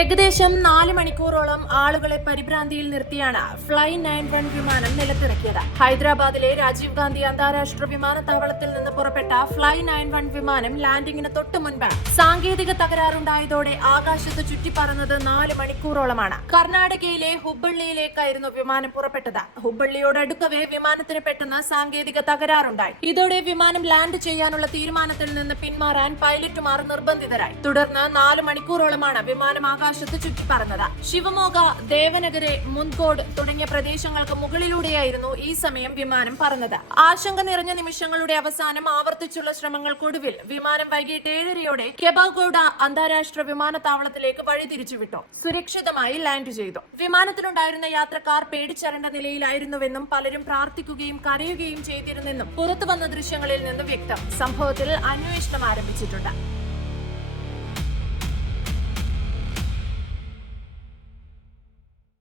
ഏകദേശം 4 മണിക്കൂറോളം ആളുകളെ പരിഭ്രാന്തിയിൽ നിർത്തിയാണ് ഫ്ലൈ 91 വിമാനം നിലത്തിറക്കിയത്. ഹൈദരാബാദിലെ രാജീവ് ഗാന്ധി അന്താരാഷ്ട്ര വിമാനത്താവളത്തിൽ നിന്ന് പുറപ്പെട്ട ഫ്ലൈ 91 വിമാനം ലാൻഡിംഗിന് തൊട്ടു മുൻപ് സാങ്കേതിക തകരാറുണ്ടായതോടെ ആകാശത്ത് ചുറ്റിപ്പറന്നത് 4 മണിക്കൂറോളമാണ്. കർണാടകയിലെ ഹുബ്ബള്ളിയിലേക്കായിരുന്നു വിമാനം പുറപ്പെട്ടത്. ഹുബ്ബള്ളിയോടടുക്കവേ വിമാനത്തിന് പെട്ടെന്ന് സാങ്കേതിക തകരാറുണ്ടായി. ഇതോടെ വിമാനം ലാൻഡ് ചെയ്യാനുള്ള തീരുമാനത്തിൽ നിന്ന് പിന്മാറാൻ പൈലറ്റുമാർ നിർബന്ധിതരായി. തുടർന്ന് 4 മണിക്കൂറോളമാണ് വിമാനം ആകാശത്ത് ചുറ്റിപ്പറന്നത്. ശിവമോഗ, ദേവനഗരെ, മുൻകോട് തുടങ്ങിയ പ്രദേശങ്ങൾക്ക് മുകളിലൂടെയായിരുന്നു ഈ സമയം വിമാനം പറന്നത്. ആശങ്ക നിറഞ്ഞ നിമിഷങ്ങളുടെ അവസാനം ആവർത്തിച്ചുള്ള ശ്രമങ്ങൾക്കൊടുവിൽ വിമാനം വൈകിട്ട് 7:30 കെബാഗോഡ അന്താരാഷ്ട്ര വിമാനത്താവളത്തിലേക്ക് വഴിതിരിച്ചുവിട്ടു. സുരക്ഷിതമായി ലാൻഡ് ചെയ്തു. വിമാനത്തിലുണ്ടായിരുന്ന യാത്രക്കാർ പേടിച്ചരണ്ട നിലയിലായിരുന്നുവെന്നും പലരും പ്രാർത്ഥിക്കുകയും കരയുകയും ചെയ്തിരുന്നെന്നും പുറത്തുവന്ന ദൃശ്യങ്ങളിൽ നിന്ന് വ്യക്തം. സംഭവത്തിൽ അന്വേഷണം ആരംഭിച്ചിട്ടുണ്ട്.